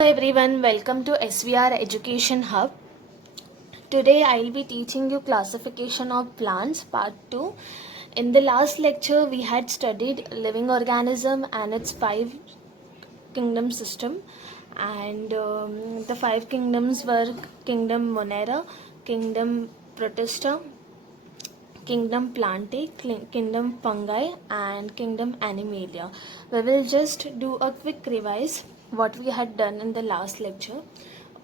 Hello everyone, welcome to SVR Education Hub. Today I will be teaching you classification of plants part 2. In the last lecture we had studied living organism and its 5 kingdom system, and the 5 kingdoms were kingdom Monera, kingdom Protista, kingdom Plantae, kingdom Fungi and kingdom Animalia. We will just do a quick revise what we had done in the last lecture.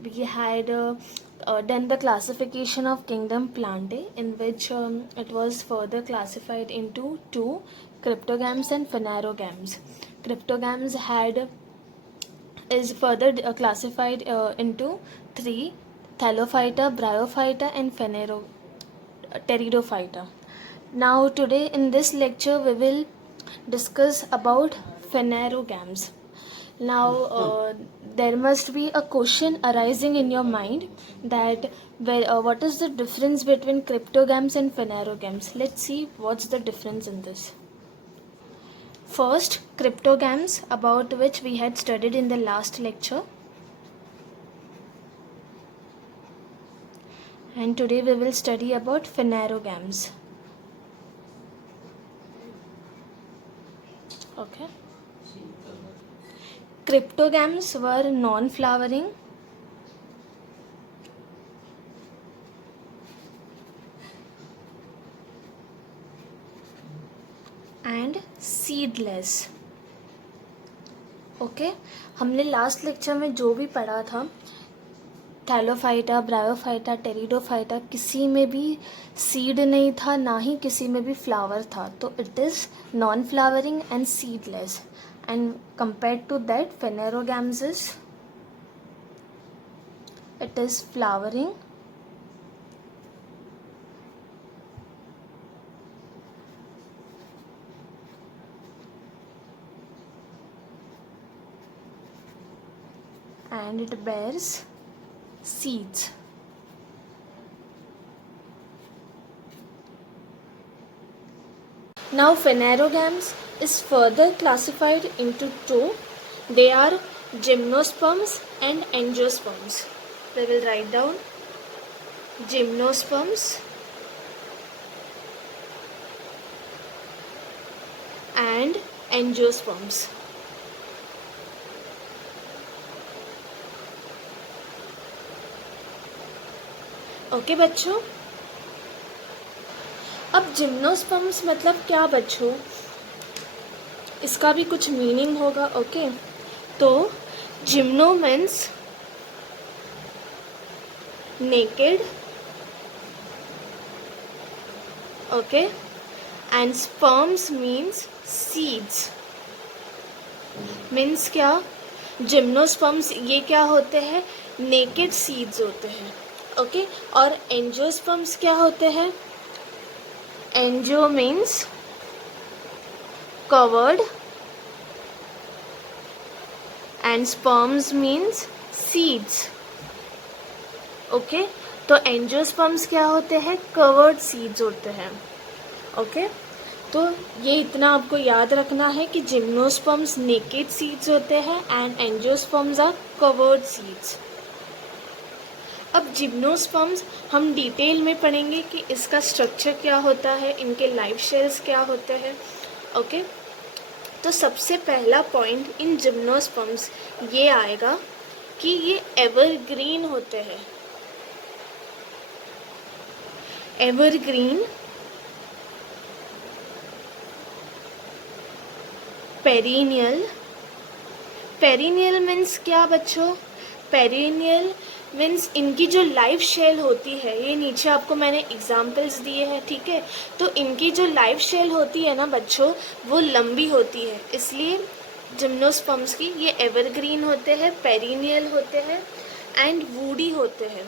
We had done the classification of kingdom Plantae, in which it was further classified into 2, cryptogams and phanerogams. Cryptogams is further classified into 3, Thallophyta, Bryophyta and Pteridophyta. Now today in this lecture we will discuss about phanerogams. Now there must be a question arising in your mind that what is the difference between cryptogams and phanerogams. Let's see what's the difference in this. First, cryptogams, about which we had studied in the last lecture. And today we will study about phanerogams. Okay. Cryptogams were non-flowering and seedless. Okay हमने last lecture में जो भी पढ़ा था, Thallophyta, bryophyta, pteridophyta, किसी में भी seed नहीं था, ना ही किसी में भी फ्लावर था, तो it is non flowering and seedless. And compared to that, phanerogams it is flowering and it bears seeds. Now phanerogams is further classified into 2. They are gymnosperms and angiosperms. We will write down gymnosperms and angiosperms. Okay बच्चों, अब gymnosperms मतलब क्या बच्चों, इसका भी कुछ meaning होगा. Okay तो gymno means naked, okay, and sperms means seeds. Means क्या, जिम्नोस्पर्म्स ये क्या होते हैं, नेकेड सीड्स होते हैं. ओके और एंजियोस्पर्म्स क्या होते हैं, angio means covered and sperms means seeds. Okay तो एंजियोस्पर्म्स क्या होते हैं, कवर्ड सीड्स होते हैं. ओके तो ये इतना आपको याद रखना है कि जिम्नोस्पर्म्स नेकेड सीड्स होते हैं and angiosperms are covered seeds. अब जिम्नोस्पर्म्स हम डिटेल में पढ़ेंगे कि इसका स्ट्रक्चर क्या होता है, इनके लाइफ शेल्स क्या होते हैं. ओके तो सबसे पहला पॉइंट इन जिम्नोस्पर्म्स ये आएगा कि ये एवरग्रीन होते हैं. Evergreen, perennial. पेरिनियल मीन्स क्या बच्चों, पेरिनियल मीन्स इनकी जो लाइफ शेल होती है, ये नीचे आपको मैंने एग्जाम्पल्स दिए हैं, ठीक है. तो इनकी जो लाइफ शेल होती है ना बच्चों, वो लंबी होती है, इसलिए जिम्नोस्पर्म्स की ये एवरग्रीन होते हैं, पेरिनियल होते हैं एंड वुडी होते हैं.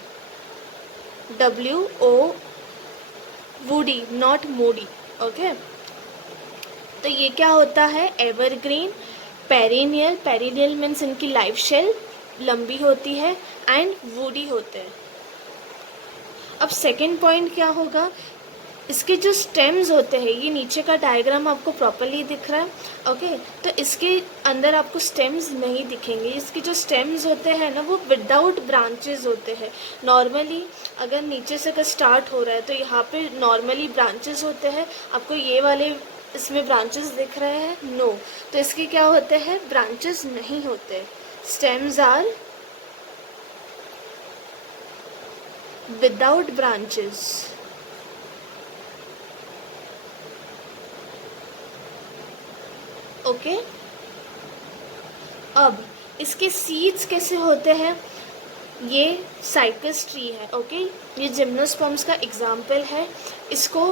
WO woody, not Modi. Okay तो ये क्या होता है, एवरग्रीन, पेरिनियल. पेरिनियल मीन्स इनकी लाइफ शेल लंबी होती है एंड वुडी होते हैं. अब सेकेंड पॉइंट क्या होगा, इसके जो स्टेम्स होते हैं, ये नीचे का डायग्राम आपको प्रॉपरली दिख रहा है, ओके। तो इसके अंदर आपको स्टेम्स नहीं दिखेंगे। इसके जो स्टेम्स होते हैं ना, वो विदाउट ब्रांचेस होते हैं। नॉर्मली अगर नीचे से अगर स्टार्ट हो रहा है तो यहाँ पे नॉर्मली ब्रांचेस होते हैं। आपको ये वाले इसमें ब्रांचेस दिख रहे हैं? नो। तो इसके क्या होते हैं? ब्रांचेस नहीं होते। Stems are without branches. Okay. अब इसके सीड्स कैसे होते हैं? ये साइकस ट्री है, ओके। ये जिम्नोस्पर्म्स का एग्जाम्पल है। इसको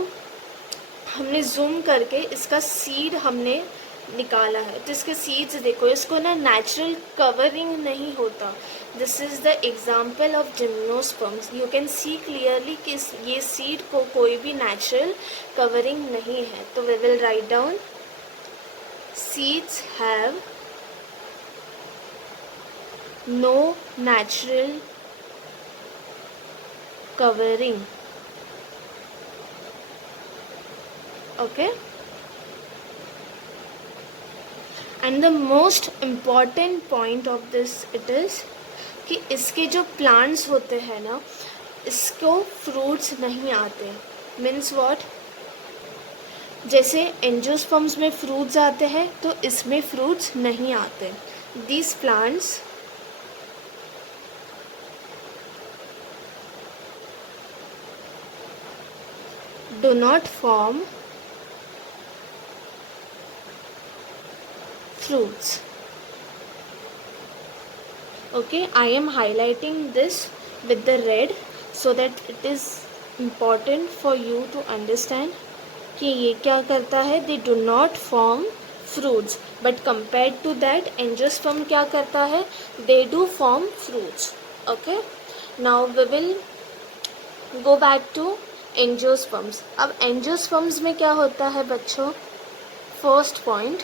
हमने जूम करके इसका सीड हमने निकाला है। तो इसके सीड्स देखो, इसको ना नेचुरल कवरिंग नहीं होता। This is the example of gymnosperms. You can see clearly कि ये सीड को कोई भी नेचुरल कवरिंग नहीं है। तो we will write down seeds have no natural covering, okay। and the most important point of this it is कि इसके जो plants होते हैं ना, इसको fruits नहीं आते। means what? जैसे एंजियोस्पर्म्स में फ्रूट्स आते हैं तो इसमें फ्रूट्स नहीं आते। These plants do not form fruits, okay. I am highlighting this with the red so that it is important for you to understand कि ये क्या करता है। They do not form fruits, but compared to that angiosperm क्या करता है? They do form fruits, okay. Now we will go back to angiosperms. अब angiosperms में क्या होता है बच्चों? फर्स्ट पॉइंट,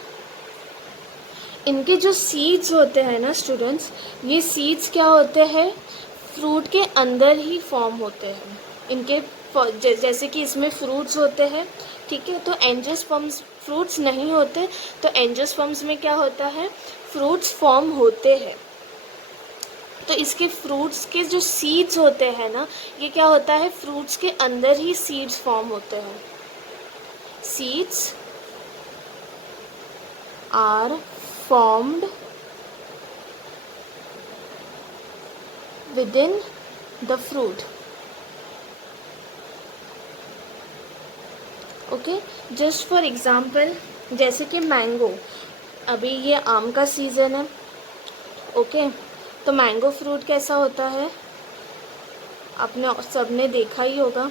इनके जो सीड्स होते हैं ना स्टूडेंट्स, ये सीड्स क्या होते हैं? फ्रूट के अंदर ही फॉर्म होते हैं इनके। जैसे कि इसमें फ्रूट्स होते हैं, ठीक है। तो एंजियोस्पर्म्स फ्रूट्स नहीं होते। तो एंजियोस्पर्म्स में क्या होता है? फ्रूट्स फॉर्म होते हैं। तो इसके फ्रूट्स के जो सीड्स होते हैं ना, ये क्या होता है? फ्रूट्स के अंदर ही सीड्स फॉर्म होते हैं। Seeds are formed within the fruit, okay. Just for example, जैसे कि मैंगो, अभी ये आम का सीज़न है, ओके। तो मैंगो फ्रूट कैसा होता है? आपने सबने देखा ही होगा,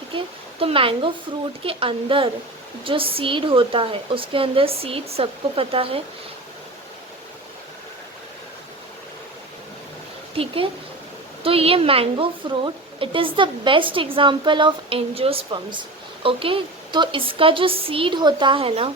ठीक है। तो मैंगो फ्रूट के अंदर जो सीड होता है, उसके अंदर सीड सबको पता है, ठीक है। तो ये mango fruit it is the best example of angiosperms, okay. तो इसका जो सीड होता है ना,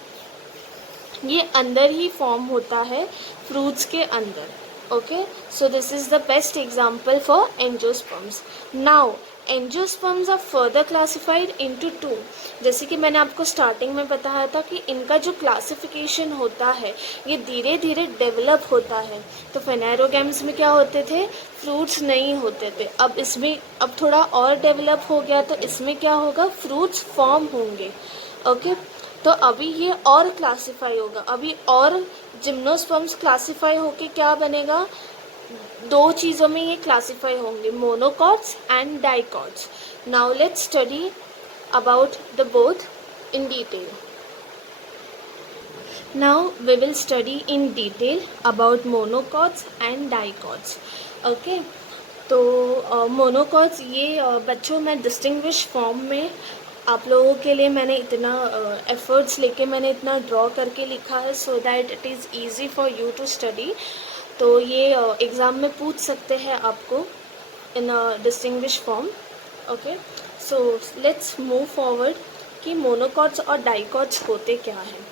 ये अंदर ही फॉर्म होता है फ्रूट्स के अंदर, okay. So this is the best example for angiosperms. Now angiosperms are further classified into two. जैसे कि मैंने आपको स्टार्टिंग में बताया था कि इनका जो क्लासिफिकेशन होता है ये धीरे धीरे डेवलप होता है। तो फेनेरोगैम्स में क्या होते थे? फ्रूट्स नहीं होते थे। अब इसमें अब थोड़ा और डेवलप हो गया, तो इसमें क्या होगा? फ्रूट्स फॉर्म होंगे, ओके। तो अभी ये और क्लासिफाई होगा, अभी और जिम्नोस्पर्म्स क्लासिफाई होके क्या बनेगा? दो चीज़ों में ये क्लासिफाई होंगे, monocots and dicots. Now let's study about the both in detail. Now we will study in detail about monocots and dicots. Okay, तो मोनोकॉट्स ये बच्चों में डिस्टिंग्विश फॉर्म में आप लोगों के लिए मैंने इतना एफर्ट्स लेके मैंने इतना ड्रॉ करके लिखा है so that it is easy for you to study. तो ये एग्ज़ाम में पूछ सकते हैं आपको in distinguish form, okay. So let's move forward कि मोनोकॉट्स और डाइकॉट्स होते क्या हैं।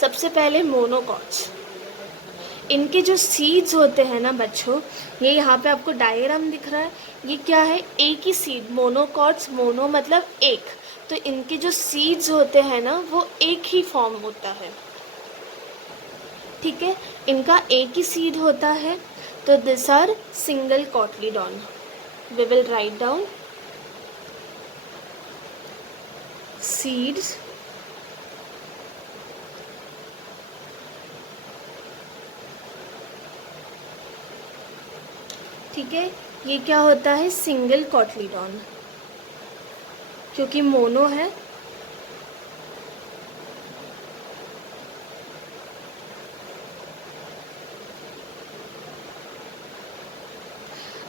सबसे पहले मोनोकॉट्स, इनके जो सीड्स होते हैं ना बच्चों, ये यहाँ पे आपको डायग्राम दिख रहा है, ये क्या है, एक ही सीड, मोनोकॉट्स, मोनो मतलब एक, तो इनके जो सीड्स होते हैं ना वो एक ही फॉर्म होता है, ठीक है, इनका एक ही सीड होता है, तो this are single cotyledon. We will write down seeds ठीक है. ये क्या होता है, सिंगल कॉटलीडॉन, क्योंकि मोनो है.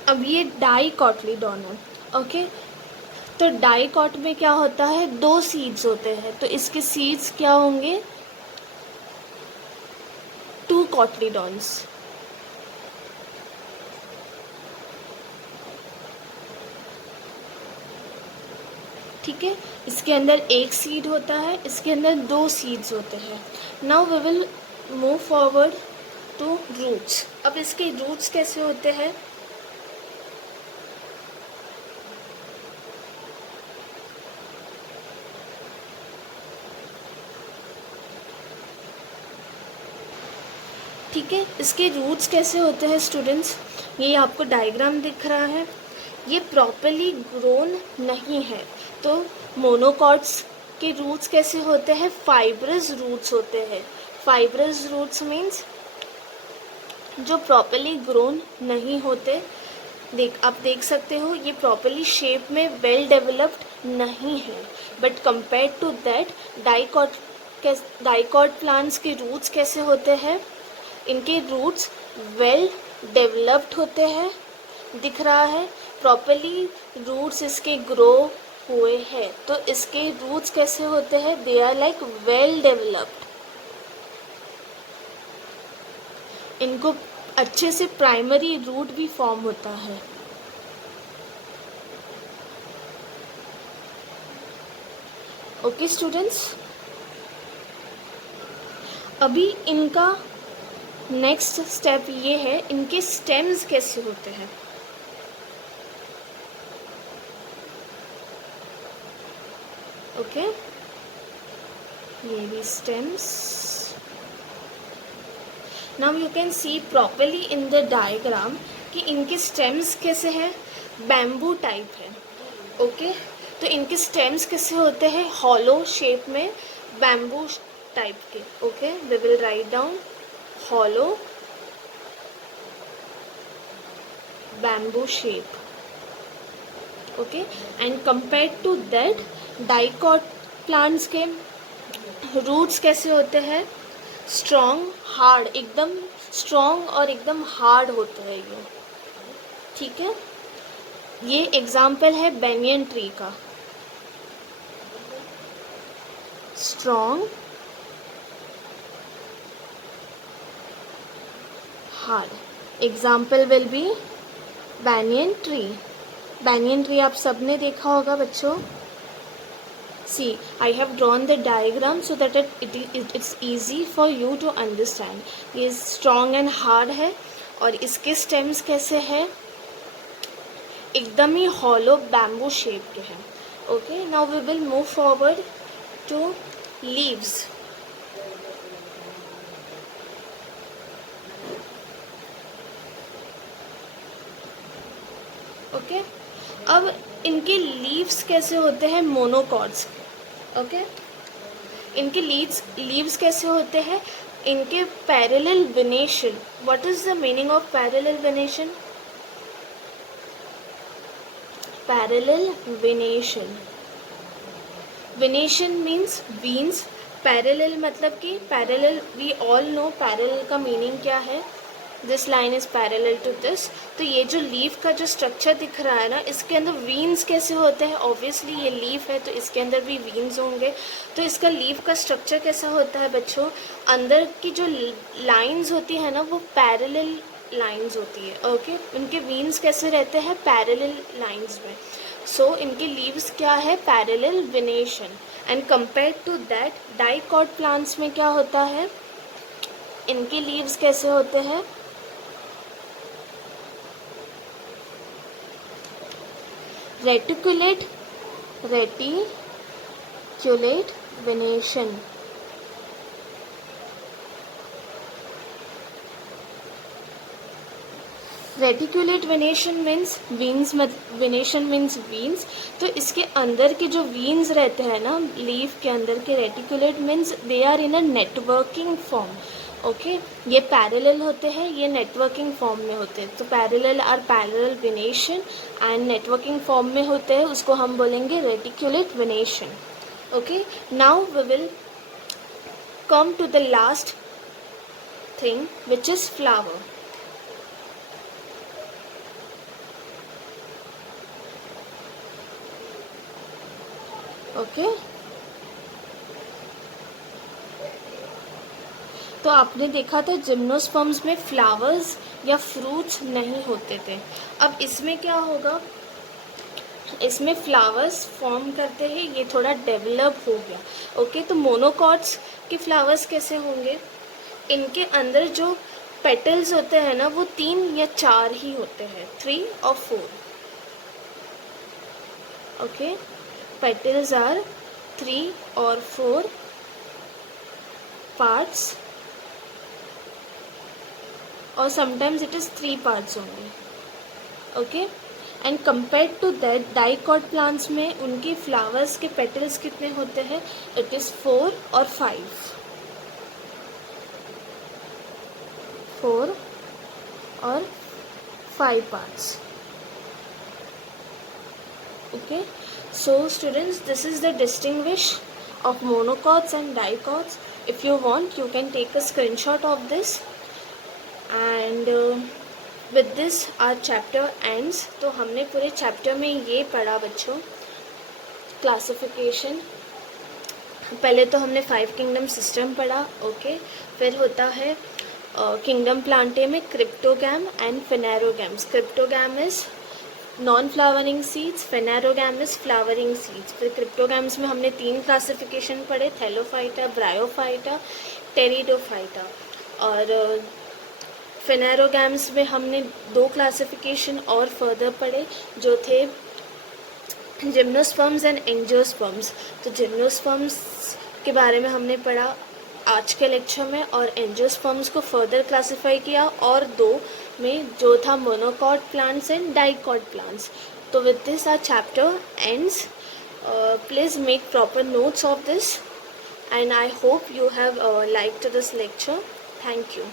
अब ये डाइकॉटलीडॉन है. ओके, तो डाइकॉट में क्या होता है, दो सीड्स होते हैं, तो इसके सीड्स क्या होंगे, 2 कॉटलीडॉन्स. ठीक है, इसके अंदर एक सीड होता है, इसके अंदर 2 सीड्स होते हैं. Now we will move forward to roots. अब इसके रूट्स कैसे होते हैं, ठीक है, इसके रूट्स कैसे होते हैं स्टूडेंट्स, ये आपको डायग्राम दिख रहा है, ये प्रॉपरली ग्रोन नहीं है, तो मोनोकॉट्स के रूट्स कैसे होते हैं, फाइब्रस रूट्स होते हैं. फाइब्रस रूट्स मीन्स जो प्रॉपरली ग्रोन नहीं होते. आप देख सकते हो ये प्रॉपरली शेप में वेल डेवलप्ड नहीं है, but compare to that dicot plants के रूट्स कैसे होते हैं, इनके रूट्स वेल डेवलप्ड होते हैं, दिख रहा है, प्रॉपरली रूट्स इसके ग्रो हुए हैं, तो इसके रूट्स कैसे होते हैं, they are like well developed. इनको अच्छे से प्राइमरी रूट भी फॉर्म होता है. ओके स्टूडेंट्स, अभी इनका नेक्स्ट स्टेप ये है, इनके स्टेम्स कैसे होते हैं. ओके, ये भी stems. Now you can see properly in the diagram कि इनके स्टेम्स कैसे हैं, बैम्बू टाइप है. ओके, तो इनके स्टेम्स कैसे होते हैं, हॉलो शेप में, बैम्बू टाइप के. Okay, we will write down hollow bamboo shape. Okay, and compared to that dicot plants के roots कैसे होते हैं, strong, hard, एकदम strong और एकदम hard होते हैं ये. ठीक है, ये एग्जाम्पल है banyan tree का. strong, hard. Example will be banyan tree. Banyan tree आप सबने देखा होगा बच्चों. See, I have drawn the diagram so that it's easy for you to understand. ये strong and hard है, और इसके stems कैसे हैं, एकदम ही hollow bamboo shape के हैं. Okay, now we will move forward to leaves. Okay, अब इनके लीव्स कैसे होते हैं, मोनोकॉट्स. ओके, इनके लीव्स कैसे होते हैं, इनके parallel venation. What is the meaning of parallel venation, parallel venation, venation means veins, parallel मतलब कि parallel, we all know parallel का मीनिंग क्या है, this line is parallel to this. तो ये जो लीफ का जो स्ट्रक्चर दिख रहा है ना, इसके अंदर वीन्स कैसे होते हैं, ऑब्वियसली ये लीफ है तो इसके अंदर भी वीन्स होंगे. तो इसका लीफ का स्ट्रक्चर कैसा होता है बच्चों, अंदर की जो लाइंस होती है ना वो पैरेलल लाइंस होती है. ओके, उनके वीन्स कैसे रहते हैं, पैरेलल लाइंस में. सो इनके लीव्स क्या है, parallel venation. And compare to that dicot plants में क्या होता है, इनके लीव्स कैसे होते हैं? Reticulate venation. Reticulate venation means veins, venation means veins. तो इसके अंदर के जो वीन्स रहते हैं ना लीफ के अंदर के, reticulate means they are in a networking form. Okay, ये पैरेलल होते हैं, ये नेटवर्किंग फॉर्म में होते हैं. तो parallel are parallel venation and networking form में होते हैं, उसको हम बोलेंगे reticulate venation. Okay, now we will come to the last thing which is flower. Okay, तो आपने देखा था जिम्नोस्पर्म्स में फ्लावर्स या फ्रूट्स नहीं होते थे. अब इसमें क्या होगा, इसमें फ्लावर्स फॉर्म करते हैं, ये थोड़ा डेवलप हो गया. ओके, तो मोनोकॉट्स के फ्लावर्स कैसे होंगे? इनके अंदर जो पेटल्स होते हैं ना वो 3 या 4 ही होते हैं, 3 और 4. Okay, petals are 3 or 4 parts, or sometimes it is 3 parts only. Okay, and compared to that dicot plants में उनके flowers के petals कितने होते हैं? It is 4 or 5. 4 or 5 parts. Okay, so students, this is the distinguish of monocots and dicots. If you want, you can take a screenshot of this, and with this our chapter ends. तो हमने पूरे chapter में ये पढ़ा बच्चों, classification. पहले तो हमने 5 किंगडम सिस्टम पढ़ा. ओके, फिर होता है किंगडम प्लांटे में cryptogam and phanerogams. Cryptogam is non flowering seeds, phanerogam is flowering seeds. फिर क्रिप्टोगैम्स में हमने 3 क्लासिफिकेशन पढ़े, थैलोफाइटा, ब्रायोफाइटा, टेरिडोफाइटा. और फेनेरोगैम्स में हमने 2 क्लासिफिकेशन और फर्दर पढ़े जो थे जिम्नोस्पर्म्स एंड एंजियोस्पर्म्स. तो जिम्नोस्पर्म्स के बारे में हमने पढ़ा आज के लेक्चर में, और एंजियोस्पर्म्स को फर्दर क्लासिफाई किया, और 2 में जो था monocot plants and dicot plants. तो with this hour chapter ends. Please make proper notes of this, and I hope you have liked this lecture. Thank you.